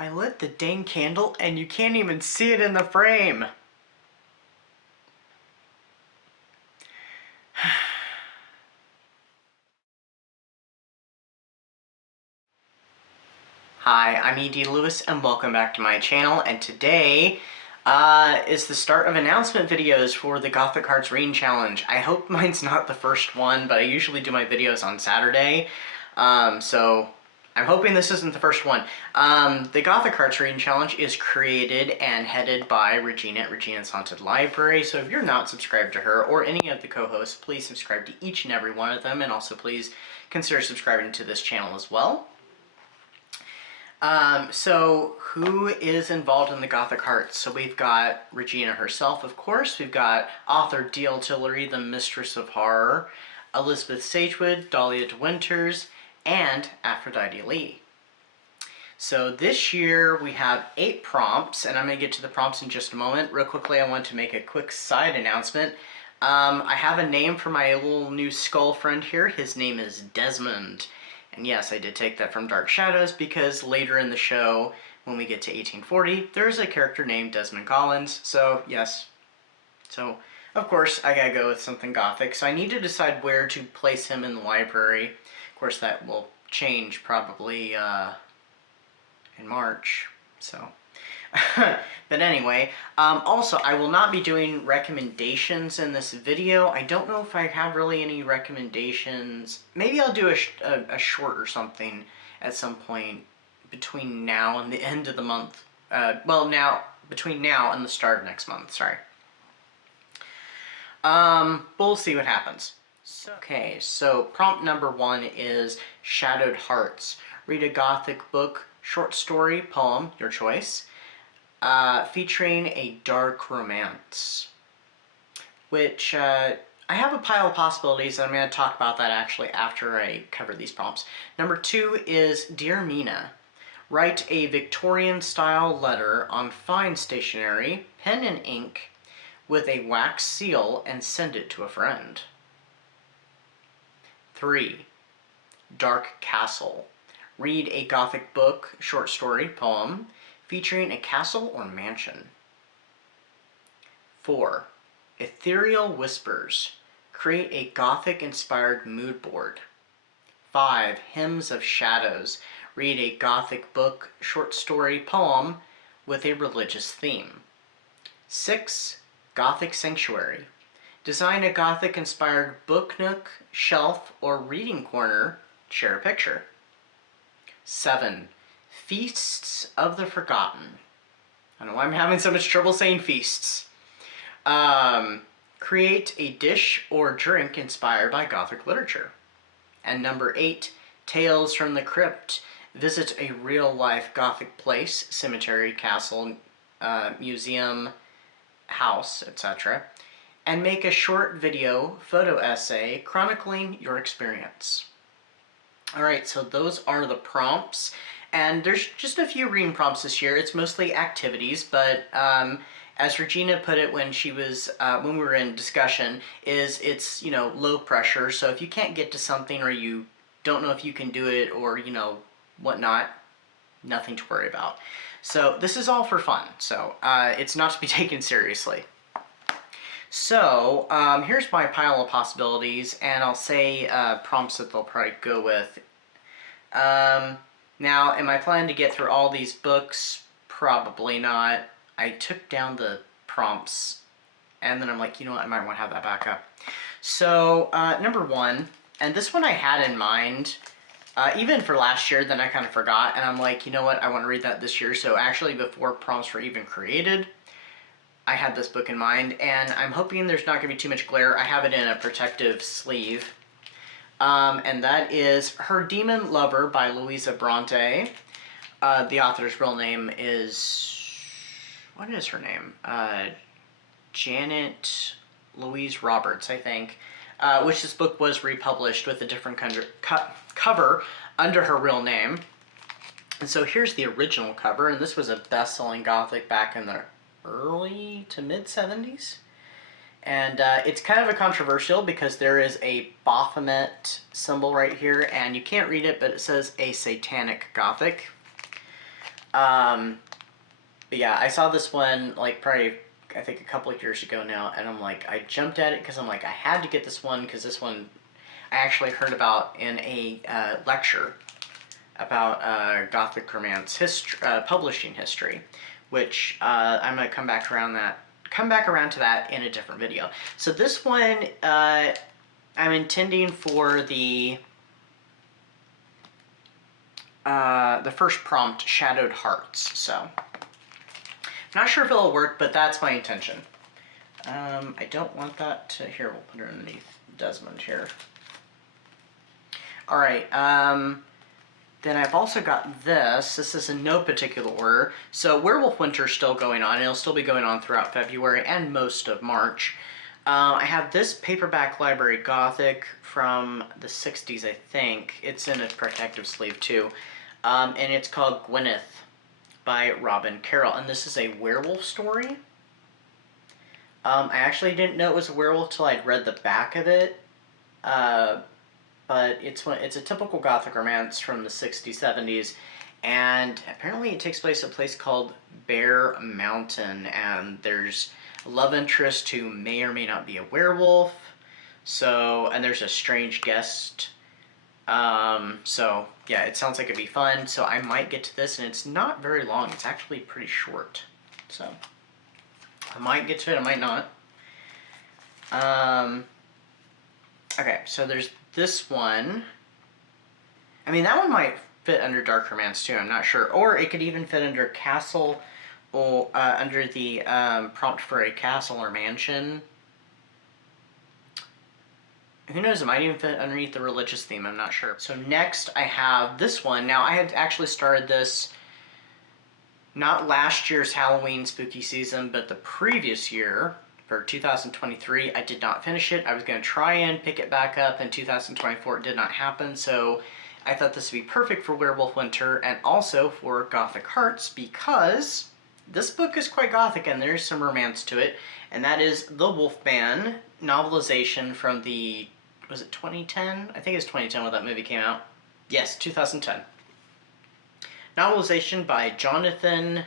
I lit the dang candle and you can't even see it in the frame. Hi, I'm E.D. Lewis and welcome back to my channel, and today is the start of announcement videos for the Gothic Hearts Reading Challenge. I hope mine's not the first one, but I usually do my videos on Saturday, so I'm hoping this isn't the first one. The Gothic Hearts Reading Challenge is created and headed by Regina at Regina's Haunted Library, so if you're not subscribed to her or any of the co-hosts, please subscribe to each and every one of them, and also please consider subscribing to this channel as well. So who is involved in the Gothic Hearts? So we've got Regina herself, of course. We've got author D.L. Tillery, the Mistress of Horror, Elizabeth Sagewood, Dahlia de Winters, and Aphrodite Lee. So this year we have 8 prompts, and I'm going to get to the prompts in just a moment. Real quickly, I want to make a quick side announcement. I have a name for my little new skull friend here. His name is Desmond. And yes, I did take that from Dark Shadows because later in the show, when we get to 1840, there's a character named Desmond Collins. So, yes. So, of course, I gotta go with something Gothic. So I need to decide where to place him in the library. Of course, that will change probably in March. So, but anyway, also, I will not be doing recommendations in this video. I don't know if I have really any recommendations. Maybe I'll do a short or something at some point between now and the end of the month. Between now and the start of next month, sorry. We'll see what happens. Okay, so prompt number 1 is Shadowed Hearts. Read a Gothic book, short story, poem, your choice, featuring a dark romance, which I have a pile of possibilities, and I'm going to talk about that actually after I cover these prompts. Number 2 is Dear Mina. Write a Victorian-style letter on fine stationery, pen and ink, with a wax seal and send it to a friend. 3. Dark Castle. Read a Gothic book, short story, poem, featuring a castle or mansion. 4. Ethereal Whispers. Create a Gothic-inspired mood board. 5. Hymns of Shadows. Read a Gothic book, short story, poem with a religious theme. 6. Gothic Sanctuary. Design a Gothic-inspired book nook, shelf, or reading corner. Share a picture. 7. Feasts of the Forgotten. I don't know why I'm having so much trouble saying feasts. Create a dish or drink inspired by Gothic literature. And number 8, Tales from the Crypt. Visit a real-life Gothic place, cemetery, castle, museum, house, etc., and make a short video photo essay chronicling your experience. Alright, so those are the prompts, and there's just a few reading prompts this year. It's mostly activities, but as Regina put it when she was when we were in discussion, it's low pressure. So if you can't get to something, or you don't know if you can do it, or whatnot, nothing to worry about. So this is all for fun. So it's not to be taken seriously. So here's my pile of possibilities, and I'll say prompts that they'll probably go with. Now, am I planning to get through all these books? Probably not. I took down the prompts, and then I'm like, you know what, I might want to have that back up. So, number 1, and this one I had in mind, even for last year, then I kind of forgot, and I'm like, you know what, I want to read that this year. So actually, before prompts were even created, I had this book in mind, and I'm hoping there's not going to be too much glare. I have it in a protective sleeve. And that is Her Demon Lover by Louisa Bronte. The author's real name is... what is her name? Janet Louise Roberts, I think. Which this book was republished with a different cover under her real name. And so here's the original cover, and this was a best-selling Gothic back in the early to mid-70s. And it's kind of a controversial because there is a Baphomet symbol right here, and you can't read it, but it says a Satanic Gothic. But yeah, I saw this one like probably I think a couple of years ago now, and I'm like I jumped at it because I'm like I had to get this one because this one I actually heard about in a lecture about Gothic Romance history, publishing history, which I'm gonna come back around to that in a different video. So this one I'm intending for the first prompt, Shadowed Hearts. So not sure if it'll work, but that's my intention. I don't want that to, here, we'll put it underneath Desmond here. All right, then I've also got this. This is in no particular order. So Werewolf Winter's still going on. It'll still be going on throughout February and most of March. I have this paperback Library Gothic from the 60s, I think. It's in a protective sleeve too. And it's called Gwyneth by Robin Carroll. And this is a werewolf story. I actually didn't know it was a werewolf till I'd read the back of it. But it's a typical Gothic romance from the 60s, 70s, and apparently it takes place at a place called Bear Mountain, and there's a love interest who may or may not be a werewolf, and there's a strange guest, so yeah, it sounds like it'd be fun, so I might get to this, and it's not very long, it's actually pretty short, so I might get to it, I might not. Okay, so there's this one. I mean, that one might fit under Dark Romance too, I'm not sure. Or it could even fit under Castle, or under the prompt for a castle or mansion. Who knows, it might even fit underneath the religious theme, I'm not sure. So next I have this one. Now, I had actually started this not last year's Halloween spooky season, but the previous year. For 2023, I did not finish it. I was going to try and pick it back up in 2024. It did not happen, so I thought this would be perfect for Werewolf Winter and also for Gothic Hearts because this book is quite gothic and there's some romance to it, and that is The Wolfman novelization from the, was it 2010? I think it was 2010 when that movie came out. Yes, 2010. Novelization by Jonathan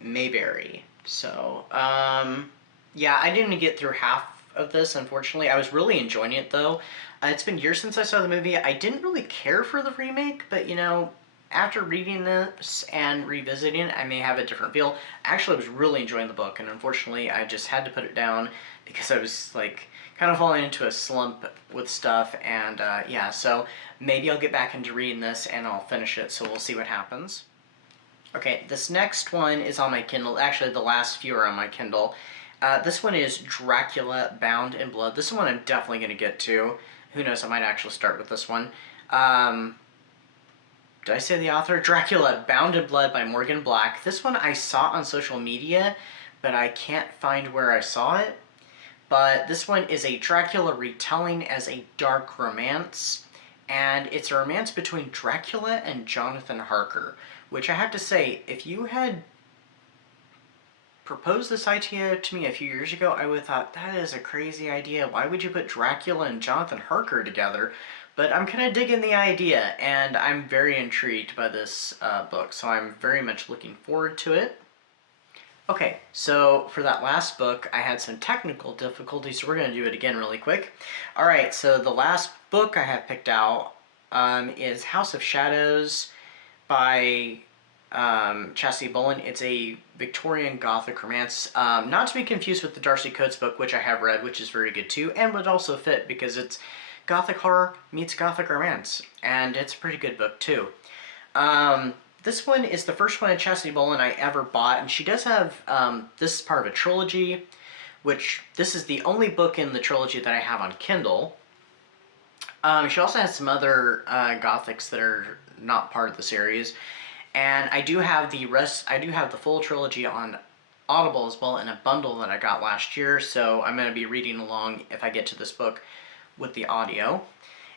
Mayberry. So, yeah, I didn't get through half of this, unfortunately. I was really enjoying it, though. It's been years since I saw the movie. I didn't really care for the remake, but, you know, after reading this and revisiting it, I may have a different feel. Actually, I was really enjoying the book, and unfortunately, I just had to put it down because I was, like, kind of falling into a slump with stuff, and, yeah, so maybe I'll get back into reading this, and I'll finish it, so we'll see what happens. Okay, this next one is on my Kindle. Actually, the last few are on my Kindle. This one is Dracula Bound in Blood. This one I'm definitely going to get to. Who knows, I might actually start with this one. Did I say the author? Dracula Bound in Blood by Morgan Black. This one I saw on social media, but I can't find where I saw it. But this one is a Dracula retelling as a dark romance. And it's a romance between Dracula and Jonathan Harker. Which I have to say, if you had proposed this idea to me a few years ago, I would have thought, that is a crazy idea. Why would you put Dracula and Jonathan Harker together? But I'm kind of digging the idea, and I'm very intrigued by this book, so I'm very much looking forward to it. Okay, so for that last book, I had some technical difficulties, so we're going to do it again really quick. Alright, so the last book I have picked out is House of Shadows by Chastity Bolin. It's a Victorian Gothic romance, not to be confused with the Darcy Coates book, which I have read, which is very good too, and would also fit because it's Gothic horror meets Gothic romance, and it's a pretty good book too. This one is the first one of Chastity Bolin I ever bought, and she does have, this is part of a trilogy, which this is the only book in the trilogy that I have on Kindle. She also has some other Gothics that are not part of the series, and I do have the full trilogy on Audible as well in a bundle that I got last year, so I'm going to be reading along if I get to this book with the audio.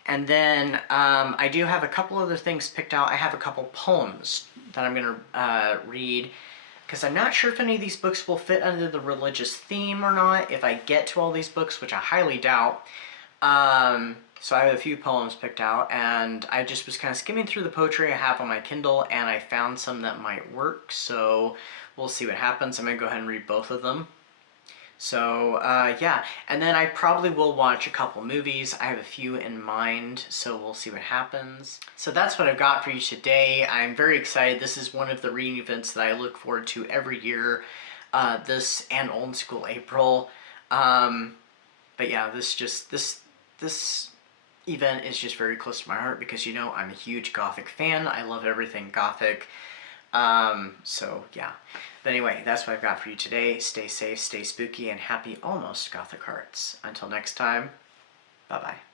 And then I do have a couple other things picked out. I have a couple poems that I'm going to read, because I'm not sure if any of these books will fit under the religious theme or not, if I get to all these books, which I highly doubt. So I have a few poems picked out, and I just was kind of skimming through the poetry I have on my Kindle, and I found some that might work, so we'll see what happens. I'm going to go ahead and read both of them. So, yeah, and then I probably will watch a couple movies. I have a few in mind, so we'll see what happens. So that's what I've got for you today. I'm very excited. This is one of the reading events that I look forward to every year, this and Old School April. But yeah, this event is just very close to my heart because, you know, I'm a huge Gothic fan. I love everything Gothic. So yeah. But anyway, that's what I've got for you today. Stay safe, stay spooky, and happy almost Gothic Hearts. Until next time, bye-bye.